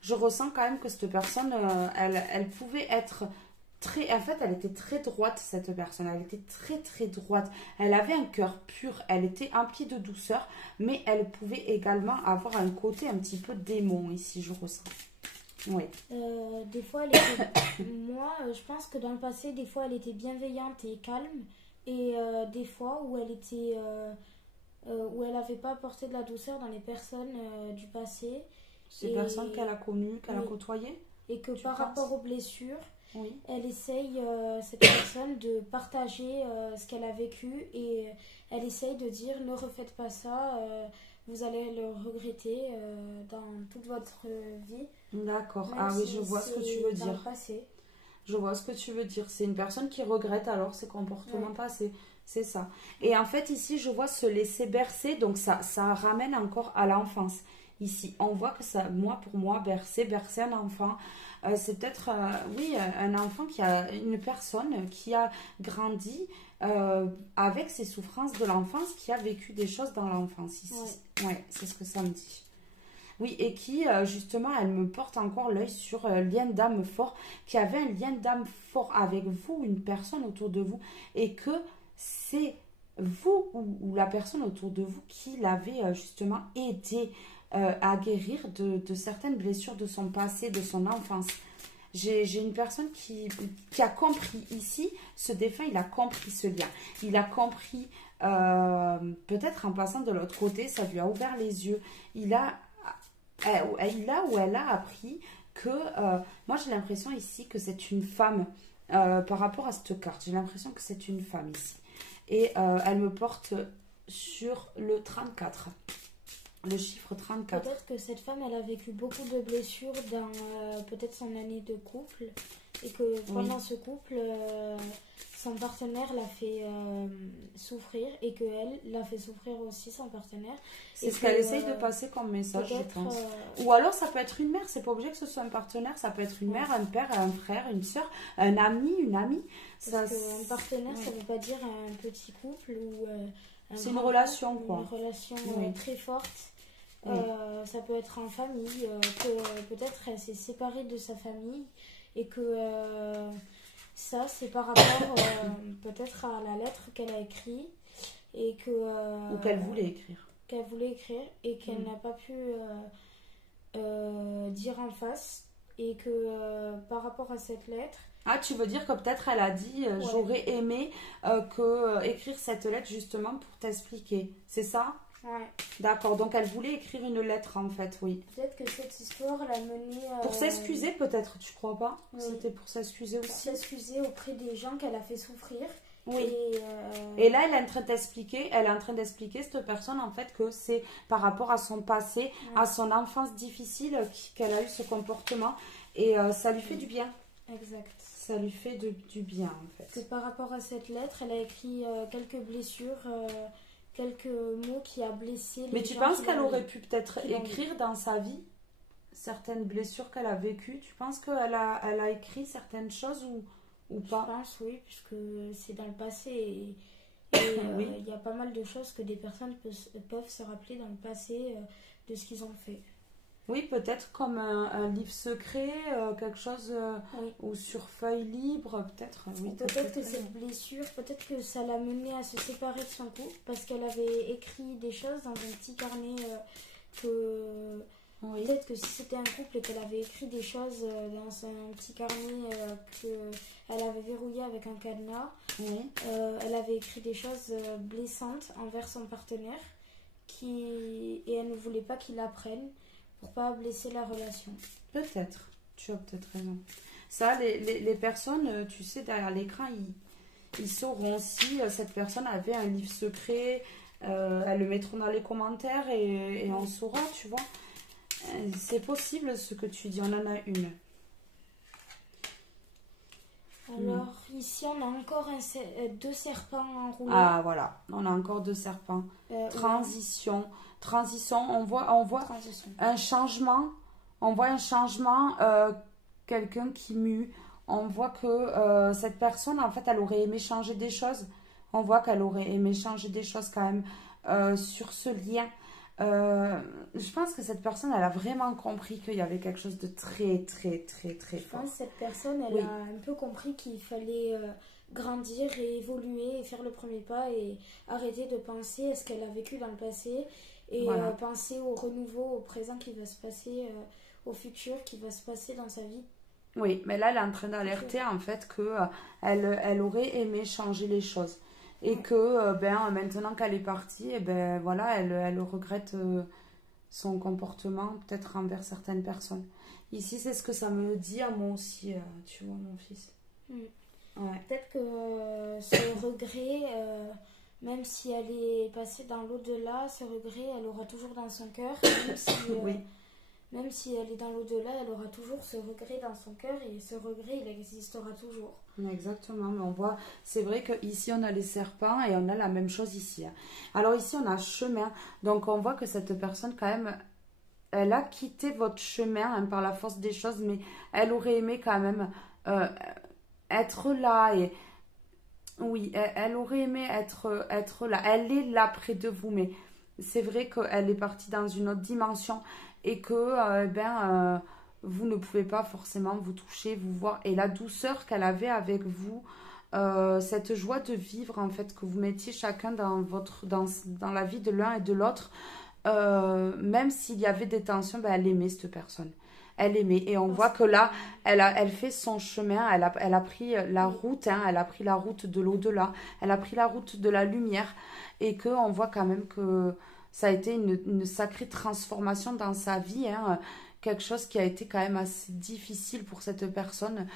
je ressens quand même que cette personne, elle pouvait être très. En fait, elle était très droite, cette personne. Elle était très, très droite. Elle avait un cœur pur. Elle était emplie de douceur, mais elle pouvait également avoir un côté un petit peu démon ici, je ressens. Oui. Des fois, elle était... Moi, je pense que dans le passé, des fois, elle était bienveillante et calme. Et des fois où elle était... où elle n'avait pas apporté de la douceur dans les personnes du passé. Ces Et, personnes qu'elle a connues, qu'elle a oui, côtoyées, et que tu par penses? rapport aux blessures, Oui. elle essaye, cette personne, de partager ce qu'elle a vécu. Et elle essaye de dire, ne refaites pas ça, vous allez le regretter dans toute votre vie. D'accord. Même Ah oui, je si vois ce que tu c'est veux dans le dire. passé. Je vois ce que tu veux dire. C'est une personne qui regrette alors ses comportements Ouais. passés. C'est ça. Et en fait, ici, je vois se laisser bercer. Donc, ça ramène encore à l'enfance. Ici, on voit que ça, moi, pour moi, bercer un enfant, c'est peut-être, oui, un enfant qui a, une personne qui a grandi avec ses souffrances de l'enfance, qui a vécu des choses dans l'enfance ici. Ouais. Ouais, c'est ce que ça me dit. Oui, et qui, justement, elle me porte encore l'œil sur lien d'âme fort, qui avait un lien d'âme fort avec vous, une personne autour de vous, et que c'est vous ou la personne autour de vous qui l'avez justement aidé à guérir de certaines blessures de son passé, de son enfance. J'ai une personne qui a compris ici, ce défunt, il a compris ce lien. Il a compris, peut-être en passant de l'autre côté, ça lui a ouvert les yeux. Il a là où elle a appris que, moi j'ai l'impression ici que c'est une femme par rapport à cette carte, j'ai l'impression que c'est une femme ici. Et elle me porte sur le 34, le chiffre 34. Peut-être que cette femme, elle a vécu beaucoup de blessures dans peut-être son année de couple. Et que pendant Oui, ce couple, son partenaire l'a fait souffrir. Et qu'elle l'a fait souffrir aussi, son partenaire. c'est Et ce que qu'elle essaye de passer comme message, je peut-être... pense. Ou alors ça peut être une mère, c'est pas obligé que ce soit un partenaire, ça peut être une ouais. mère, un père, un frère, une soeur, un ami, une amie. Ça, Parce qu'un partenaire, ça ouais. veut pas dire un petit couple ou un C'est une grand relation, couple, quoi. une relation Oui, très forte. oui. Ça peut être en famille, que peut-être elle s'est séparée de sa famille et que ça, c'est par rapport peut-être à la lettre qu'elle a écrite et que Ou qu'elle voulait écrire. qu'elle voulait écrire et qu'elle Mm. n'a pas pu dire en face et que par rapport à cette lettre, Ah, tu veux dire que peut-être elle a dit ouais, j'aurais aimé écrire cette lettre justement pour t'expliquer. C'est ça? ouais, D'accord. Donc elle voulait écrire une lettre en fait, oui. peut-être que cette histoire l'a menée Pour s'excuser peut-être, tu crois pas? oui, C'était pour s'excuser pour aussi. s'excuser auprès des gens qu'elle a fait souffrir Oui. et Et là, elle est en train d'expliquer, elle est en train d'expliquer cette personne en fait que c'est par rapport à son passé, à ouais, son enfance difficile qu'elle a eu ce comportement et ça lui fait du bien. exact. Ça lui fait du bien en Que fait. par rapport à cette lettre, elle a écrit quelques blessures, quelques mots qui a blessé Mais les tu gens penses qui qu'elle l'ont aurait lu. pu peut-être Qui l'ont lu. écrire dans sa vie certaines blessures qu'elle a vécues? Tu penses elle a écrit certaines choses ou Je pas? pense, oui, puisque c'est dans le passé et Oui. il y a pas mal de choses que des personnes peuvent se rappeler dans le passé de ce qu'ils ont fait. Oui, peut-être comme un livre secret, quelque chose Oui. ou sur feuille libre, peut-être. Oui, Ou t'as peut-être que peut-être raison. cette blessure, peut-être que ça l'a menée à se séparer de son couple parce qu'elle avait écrit des choses dans un petit carnet que Oui, peut-être que si c'était un couple et qu'elle avait écrit des choses dans un petit carnet qu'elle avait verrouillé avec un cadenas, oui, elle avait écrit des choses blessantes envers son partenaire et elle ne voulait pas qu'il l'apprenne pour pas blesser la relation. peut-être. Tu as peut-être raison. Ça, les personnes, tu sais, derrière l'écran, ils sauront si cette personne avait un livre secret. Elles le mettront dans les commentaires et on saura, tu vois. C'est possible ce que tu dis, on en a une. Alors, ici, on a encore deux serpents enroulés. Ah, voilà, on a encore deux serpents. Transition. Transition, on voit Transition. un changement. On voit un changement, quelqu'un qui mue. On voit que cette personne, en fait, elle aurait aimé changer des choses. On voit qu'elle aurait aimé changer des choses quand même sur ce lien. Je pense que cette personne, elle a vraiment compris qu'il y avait quelque chose de très, très, très, très Je fort. pense que cette personne, elle Oui. a un peu compris qu'il fallait grandir et évoluer et faire le premier pas et arrêter de penser à ce qu'elle a vécu dans le passé et Voilà. penser au renouveau, au présent qui va se passer, au futur qui va se passer dans sa vie. Oui, mais là, elle est en train d'alerter en fait que elle aurait aimé changer les choses. Et Ouais. que maintenant qu'elle est partie, et ben voilà, elle regrette son comportement peut-être envers certaines personnes. Ici, c'est ce que ça me dit à moi aussi, tu vois, mon fils. Mm. Ouais. Peut-être que ce regret, même si elle est passée dans l'au-delà, ce regret, elle aura toujours dans son cœur. Même si, Oui. même si elle est dans l'au-delà, elle aura toujours ce regret dans son cœur et ce regret, il existera toujours. Exactement, mais on voit, c'est vrai qu'ici on a les serpents et on a la même chose ici, hein. Alors ici on a chemin, donc on voit que cette personne quand même, elle a quitté votre chemin hein, par la force des choses, mais elle aurait aimé quand même être là et oui, elle aurait aimé être là. Elle est là près de vous, mais c'est vrai qu'elle est partie dans une autre dimension et que vous ne pouvez pas forcément vous toucher, vous voir. Et la douceur qu'elle avait avec vous, cette joie de vivre en fait que vous mettiez chacun dans la vie de l'un et de l'autre, même s'il y avait des tensions, elle aimait cette personne. Elle aimait. Et on voit que là, elle fait son chemin, elle a pris la route, hein, elle a pris la route de l'au-delà, elle a pris la route de la lumière, et qu'on voit quand même que ça a été une sacrée transformation dans sa vie, hein, quelque chose qui a été quand même assez difficile pour cette personne,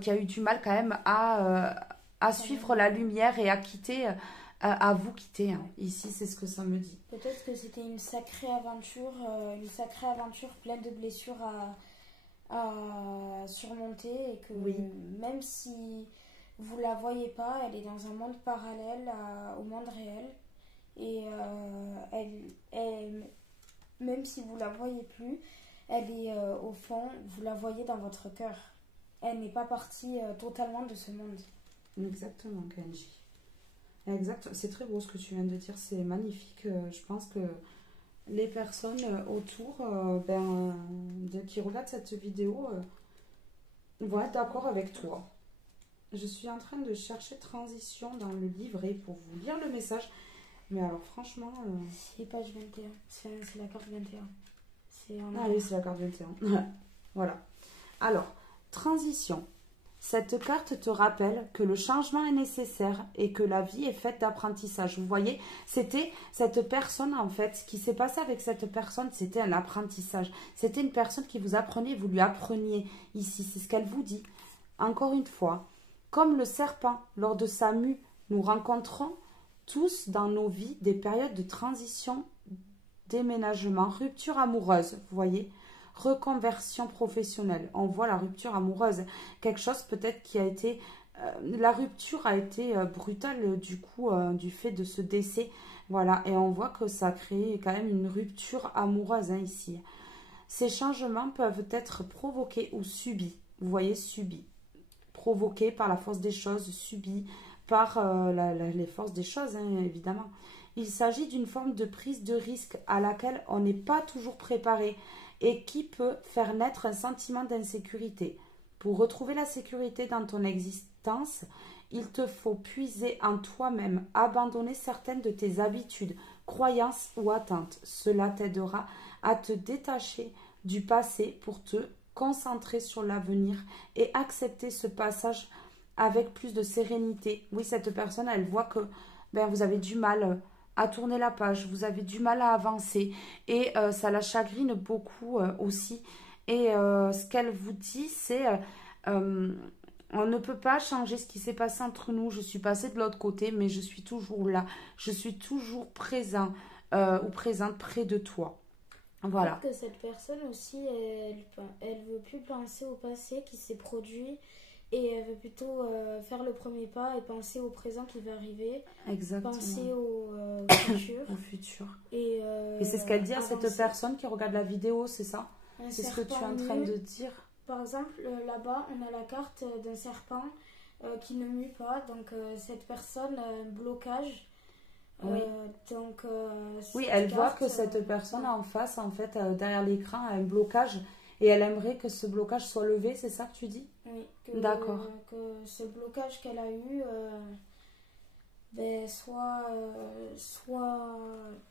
qui a eu du mal quand même à suivre la lumière et à quitter, à vous quitter, hein. Ici, c'est ce que ça me dit. Peut-être que c'était une sacrée aventure pleine de blessures à surmonter et que Oui. même si vous la voyez pas, elle est dans un monde parallèle au monde réel et même si vous la voyez plus, elle est au fond, vous la voyez dans votre cœur. Elle n'est pas partie totalement de ce monde. Exactement, Kenji. Exact, c'est très beau ce que tu viens de dire, c'est magnifique. Je pense que les personnes autour qui regardent cette vidéo vont être d'accord avec toi. Je suis en train de chercher transition dans le livret pour vous lire le message. Mais alors franchement... C'est page 21, c'est la carte 21. Ah oui, c'est la carte 21. Voilà. Alors, transition. Cette carte te rappelle que le changement est nécessaire et que la vie est faite d'apprentissage. Vous voyez, c'était cette personne en fait, ce qui s'est passé avec cette personne, c'était un apprentissage. C'était une personne qui vous apprenait, vous lui appreniez ici, c'est ce qu'elle vous dit. Encore une fois, comme le serpent lors de sa mue, nous rencontrons tous dans nos vies des périodes de transition, déménagement, rupture amoureuse, vous voyez, reconversion professionnelle. On voit la rupture amoureuse, quelque chose peut-être qui a été... la rupture a été brutale du coup, du fait de ce décès. Voilà, et on voit que ça a créé quand même une rupture amoureuse hein, ici. Ces changements peuvent être provoqués ou subis. Vous voyez, subis. Provoqués par la force des choses, subis par les forces des choses, hein, évidemment. Il s'agit d'une forme de prise de risque à laquelle on n'est pas toujours préparé et qui peut faire naître un sentiment d'insécurité. Pour retrouver la sécurité dans ton existence, il te faut puiser en toi-même, abandonner certaines de tes habitudes, croyances ou attentes. Cela t'aidera à te détacher du passé pour te concentrer sur l'avenir et accepter ce passage avec plus de sérénité. Oui, cette personne, elle voit que vous avez du mal à tourner la page, vous avez du mal à avancer et ça la chagrine beaucoup aussi. Et ce qu'elle vous dit, c'est euh, on ne peut pas changer ce qui s'est passé entre nous. Je suis passée de l'autre côté, mais je suis toujours là. Je suis toujours présent ou présente près de toi. Voilà. Peut-être que cette personne aussi, elle veut plus penser au passé qui s'est produit et elle veut plutôt faire le premier pas et penser au présent qui va arriver, Exactement. penser au futur Au futur. et Et c'est ce qu'elle dit à cette avancer. personne qui regarde la vidéo, c'est ça? Un C'est ce que tu es serpent en train nu, de dire? par exemple, là-bas, on a la carte d'un serpent qui ne mue pas, donc cette personne a un blocage. Oui. Donc, Oui, cette elle voit carte, que cette personne en face, en fait, derrière l'écran, a un blocage et elle aimerait que ce blocage soit levé, c'est ça que tu dis? oui, D'accord. que ce blocage qu'elle a eu ben, soit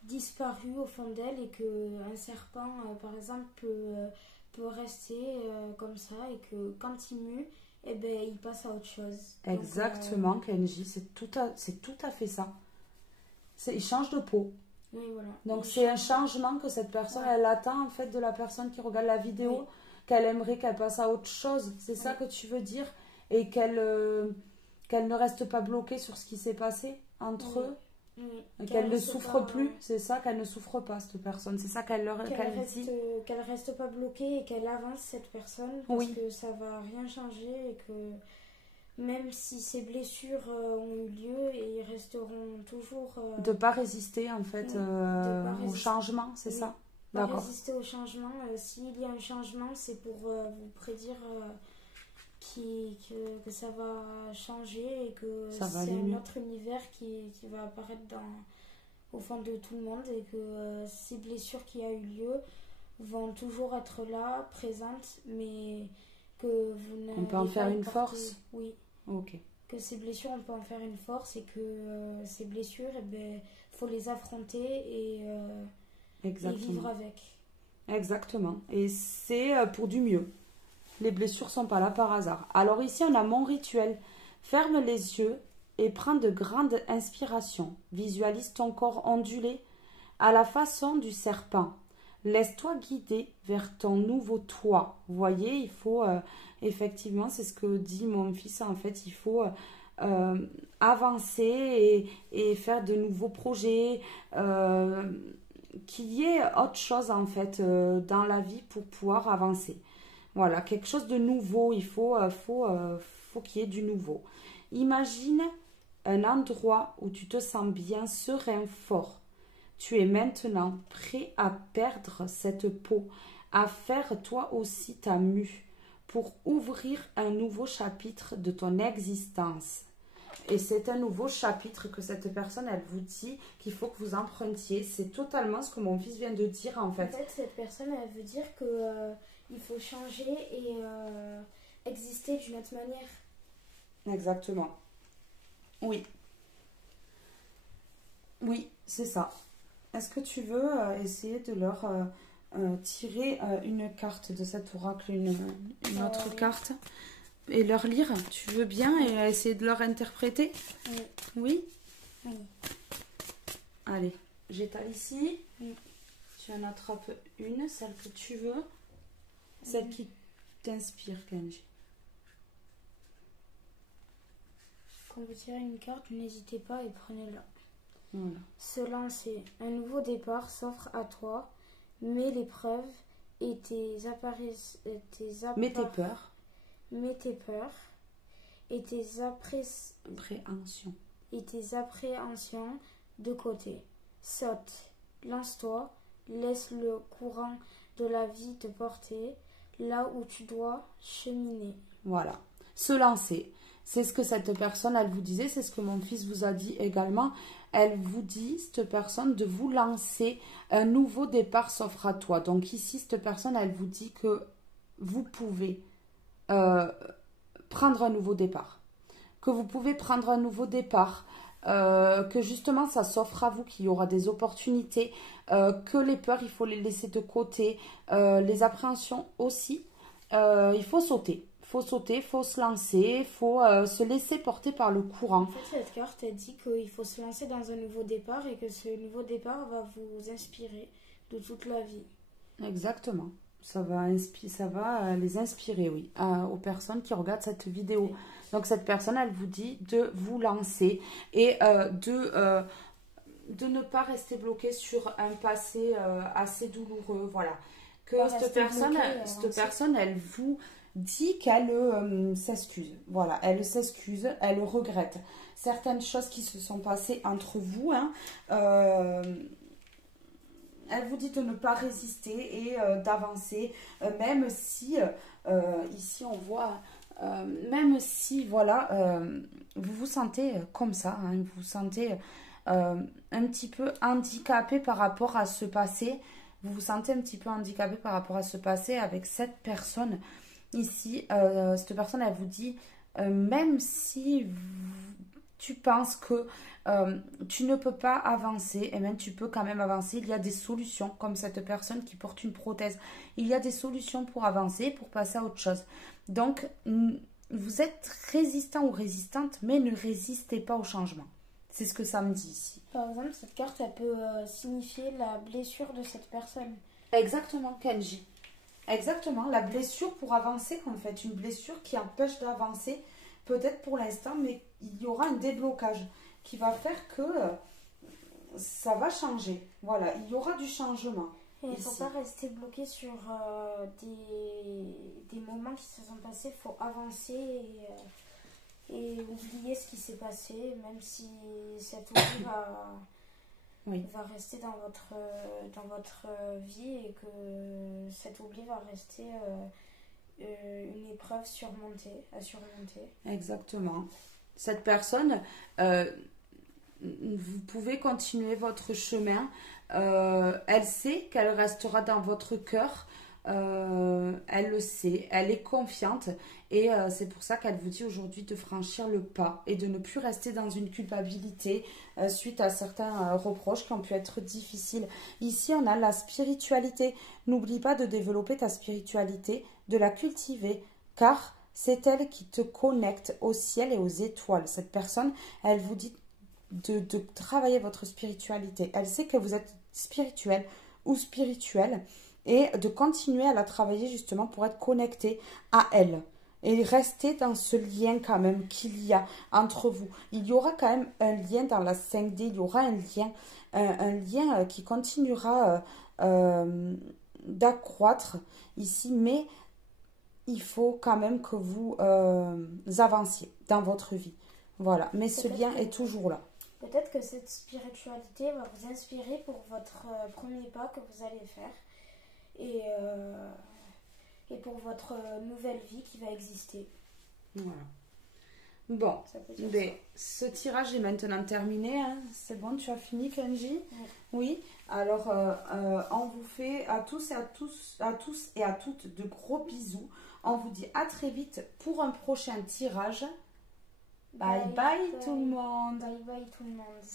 disparu au fond d'elle et qu'un serpent, par exemple, peut rester comme ça et que quand il mue, eh ben, il passe à autre chose. Donc, Exactement, Kenji, c'est tout à fait ça. Il change de peau. oui, voilà. Donc Il c'est un change. changement que cette personne, Ouais. elle attend en fait de la personne qui regarde la vidéo, Oui. qu'elle aimerait qu'elle passe à autre chose. C'est ça Oui. que tu veux dire? Et qu'elle ne reste pas bloquée sur ce qui s'est passé entre Oui. eux? Oui. Qu'elle ne reste souffre pas, plus? C'est ça, qu'elle ne souffre pas, cette personne. C'est ça qu'elle dit? qu'elle reste pas bloquée et qu'elle avance cette personne parce Oui, que ça va rien changer et que même si ces blessures ont eu lieu et ils resteront toujours de pas résister en fait oui, de pas au résister, changement, c'est oui, ça? pas D'accord. résister au changement. S'il y a un changement, c'est pour vous prédire que ça va changer et que Ça va c'est aller un mieux. autre univers qui va apparaître au fond de tout le monde et que ces blessures qui a eu lieu vont toujours être là, présentes, mais que vous On peut en n'allez faire pas y une porter. force? Oui, Ok, que ces blessures, on peut en faire une force et que ces blessures, eh ben, faut les affronter et vivre exactement. avec. Exactement. Et c'est pour du mieux. Les blessures sont pas là par hasard. Alors ici, on a mon rituel. Ferme les yeux et prends de grandes inspirations. Visualise ton corps ondulé à la façon du serpent. Laisse-toi guider vers ton nouveau toi. Vous voyez, il faut effectivement, c'est ce que dit mon fils en fait, il faut avancer et faire de nouveaux projets, qu'il y ait autre chose en fait dans la vie pour pouvoir avancer. Voilà, quelque chose de nouveau, faut qu'il y ait du nouveau. Imagine un endroit où tu te sens bien, serein, fort. Tu es maintenant prêt à perdre cette peau, à faire toi aussi ta mue, pour ouvrir un nouveau chapitre de ton existence. Et c'est un nouveau chapitre que cette personne, elle vous dit qu'il faut que vous empruntiez. C'est totalement ce que mon fils vient de dire en En fait. fait, cette personne, elle veut dire que il faut changer et exister d'une autre manière. Exactement. Oui, oui, c'est ça. Est-ce que tu veux essayer de leur tirer une carte de cet oracle, une autre Oui. carte, et leur lire? Tu veux bien et essayer de leur interpréter? Oui. Oui? Oui. Allez, j'étale ici. Oui. Tu en attrapes une, celle que tu veux. Celle qui t'inspire, Kenji. Quand vous tirez une carte, n'hésitez pas et prenez-la. Voilà. Se lancer. Un nouveau départ s'offre à toi, mais l'épreuve et Mets tes peurs, mais tes peurs et préhension. tes appréhensions de côté. Saute, lance-toi, laisse le courant de la vie te porter là où tu dois cheminer. Voilà. Se lancer. C'est ce que cette personne, elle vous disait, c'est ce que mon fils vous a dit également. Elle vous dit, cette personne, de vous lancer. Un nouveau départ s'offre à toi. Donc ici, cette personne, elle vous dit que vous pouvez prendre un nouveau départ. Que vous pouvez prendre un nouveau départ. Que justement, ça s'offre à vous, qu'il y aura des opportunités. Que les peurs, il faut les laisser de côté. Les appréhensions aussi. Il faut sauter. Faut sauter, faut se lancer, faut se laisser porter par le courant. En fait, cette carte, elle dit qu'il faut se lancer dans un nouveau départ et que ce nouveau départ va vous inspirer de toute la vie. Exactement. ça va les inspirer, oui, aux personnes qui regardent cette vidéo. Donc cette personne, elle vous dit de vous lancer et de ne pas rester bloqué sur un passé assez douloureux, voilà. Que Pas cette rester personne, bloqué, cette avancer. personne, elle vous dit qu'elle s'excuse. Voilà, elle s'excuse, elle regrette certaines choses qui se sont passées entre vous. Hein. Elle vous dit de ne pas résister et d'avancer, même si, ici on voit, même si, voilà, vous vous sentez comme ça, hein, vous vous sentez un petit peu handicapé par rapport à ce passé, vous vous sentez un petit peu handicapé par rapport à ce passé avec cette personne ici. Cette personne, elle vous dit, même si tu penses que tu ne peux pas avancer, et même tu peux quand même avancer. Il y a des solutions, comme cette personne qui porte une prothèse. Il y a des solutions pour avancer, pour passer à autre chose. Donc, vous êtes résistant ou résistante, mais ne résistez pas au changement. C'est ce que ça me dit ici. Par exemple, cette carte, elle peut signifier la blessure de cette personne. Exactement, Kenji. Exactement, la blessure pour avancer, en fait. Une blessure qui empêche d'avancer, peut-être pour l'instant, mais il y aura un déblocage qui va faire que ça va changer. Voilà, il y aura du changement. Et il ne faut Ici. pas rester bloqué sur des moments qui se sont passés. Il faut avancer et oublier ce qui s'est passé, même si cet oubli Oui. va rester dans votre vie et que cet oubli va rester une épreuve à surmonter. Exactement. Cette personne, vous pouvez continuer votre chemin. Elle sait qu'elle restera dans votre cœur. Elle le sait, elle est confiante et c'est pour ça qu'elle vous dit aujourd'hui de franchir le pas et de ne plus rester dans une culpabilité suite à certains reproches qui ont pu être difficiles. Ici, on a la spiritualité. N'oublie pas de développer ta spiritualité, de la cultiver, car c'est elle qui te connecte au ciel et aux étoiles. Cette personne, elle vous dit de travailler votre spiritualité. Elle sait que vous êtes spirituel ou spirituel et de continuer à la travailler justement pour être connecté à elle et rester dans ce lien quand même qu'il y a entre vous. Il y aura quand même un lien dans la 5D, il y aura un lien qui continuera d'accroître ici, mais il faut quand même que vous avanciez dans votre vie. Voilà, mais ce lien est toujours là. Peut-être que cette spiritualité va vous inspirer pour votre premier pas que vous allez faire et pour votre nouvelle vie qui va exister. Voilà. Bon, Ça peut dire mais ce tirage est maintenant terminé. Hein. C'est bon, tu as fini, Kenji? Oui. Alors, on vous fait à tous et à toutes de gros bisous. On vous dit à très vite pour un prochain tirage. Bye bye tout le monde. Bye bye tout le monde.